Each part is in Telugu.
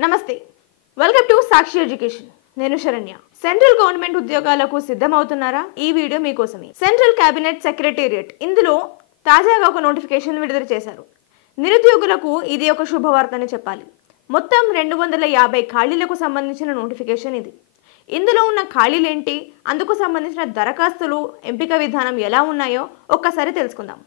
నమస్తే వెల్కమ్ టు సాక్షి ఎడ్యుకేషన్ నేను శరణ్య సెంట్రల్ గవర్నమెంట్ ఉద్యోగాలకు సిద్ధమవుతున్నారా ఈ వీడియో మీకోసమే సెంట్రల్ క్యాబినెట్ సెక్రటేరియట్ ఇందులో తాజాగా ఒక నోటిఫికేషన్ విడుదల చేశారు నిరుద్యోగులకు ఇది ఒక శుభవార్త అని చెప్పాలి మొత్తం 250 ఖాళీలకు సంబంధించిన నోటిఫికేషన్ ఇది ఇందులో ఉన్న ఖాళీలేంటి అందుకు సంబంధించిన దరఖాస్తులు ఎంపిక విధానం ఎలా ఉన్నాయో ఒక్కసారి తెలుసుకుందాం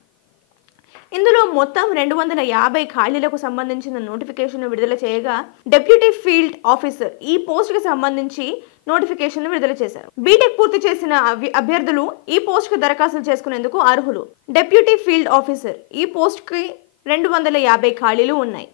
ఇందులో మొత్తం 250 ఖాళీలకు సంబంధించిన నోటిఫికేషన్ విడుదల చేయగా డెప్యూటీ ఫీల్డ్ ఆఫీసర్ ఈ పోస్ట్ కి సంబంధించి నోటిఫికేషన్ విడుదల చేశారు బీటెక్ పూర్తి చేసిన అభ్యర్థులు ఈ పోస్ట్ కి దరఖాస్తులు చేసుకునేందుకు అర్హులు డెప్యూటీ ఫీల్డ్ ఆఫీసర్ ఈ పోస్ట్ కి 250 ఖాళీలు ఉన్నాయి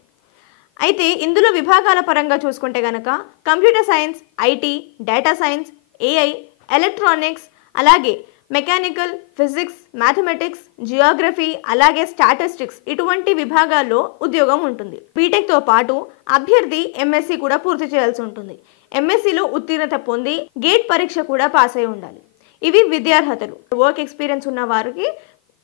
అయితే ఇందులో విభాగాల పరంగా చూసుకుంటే గనక computer science IT data science AI electronics అలాగే మెకానికల్ ఫిజిక్స్ మ్యాథమెటిక్స్ జియోగ్రఫీ అలాగే స్టాటిస్టిక్స్ ఇటువంటి విభాగాల్లో ఉద్యోగం ఉంటుంది బీటెక్ తో పాటు అభ్యర్థి ఎంఎస్సి కూడా పూర్తి చేయాల్సి ఉంటుంది ఎంఎస్సిలో ఉత్తీర్ణత పొంది గేట్ పరీక్ష కూడా పాస్ అయి ఉండాలి ఇవి విద్యార్హతలు వర్క్ ఎక్స్పీరియన్స్ ఉన్న వారికి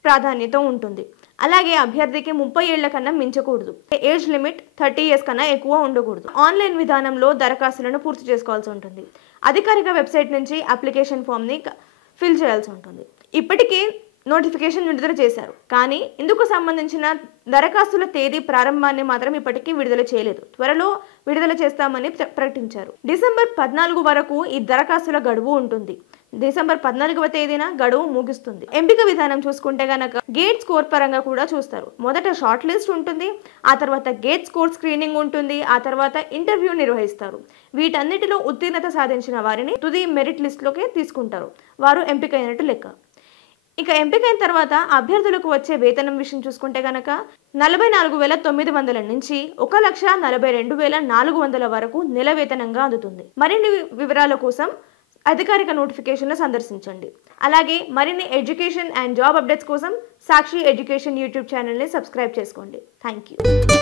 ప్రాధాన్యత ఉంటుంది అలాగే అభ్యర్థికి 30 ఏళ్ల కన్నా మించకూడదు ఏజ్ లిమిట్ 30 ఇయర్స్ కన్నా ఎక్కువ ఉండకూడదు ఆన్లైన్ విధానంలో దరఖాస్తులను పూర్తి చేసుకోవాల్సి ఉంటుంది అధికారిక వెబ్సైట్ నుంచి అప్లికేషన్ ఫామ్ ని ఫిల్ చేయాల్సి ఉంటుంది ఇప్పటికే నోటిఫికేషన్ విడుదల చేశారు కానీ ఇందుకు సంబంధించిన దరఖాస్తుల తేదీ ప్రారంభాన్ని మాత్రం ఇప్పటికీ విడుదల చేయలేదు త్వరలో విడుదల చేస్తామని ప్రకటించారు డిసెంబర్ 14 వరకు ఈ దరఖాస్తుల గడువు ఉంటుంది డిసెంబర్ 14వ తేదీన గడువు ముగుస్తుంది ఎంపిక విధానం చూసుకుంటే గనక గేట్ స్కోర్ పరంగా కూడా చూస్తారు మొదట షార్ట్ లిస్ట్ ఉంటుంది ఆ తర్వాత గేట్ స్కోర్ స్క్రీనింగ్ ఉంటుంది ఆ తర్వాత ఇంటర్వ్యూ నిర్వహిస్తారు వీటన్నిటిలో ఉత్తీర్ణత సాధించిన వారిని తుది మెరిట్ లిస్ట్ లోకి తీసుకుంటారు వారు ఎంపిక అయినట్టు లెక్క ఇక ఎంపికైన తర్వాత అభ్యర్థులకు వచ్చే వేతనం విషయం చూసుకుంటే గనక 44,900 నుంచి 1,42,400 వరకు నెల వేతనంగా అందుతుంది మరిన్ని వివరాల కోసం అధికారిక నోటిఫికేషన్ సందర్శించండి అలాగే మరిన్ని ఎడ్యుకేషన్ అండ్ జాబ్ అప్డేట్స్ కోసం సాక్షి ఎడ్యుకేషన్ యూట్యూబ్ ఛానల్ని సబ్స్క్రైబ్ చేసుకోండి థ్యాంక్ యూ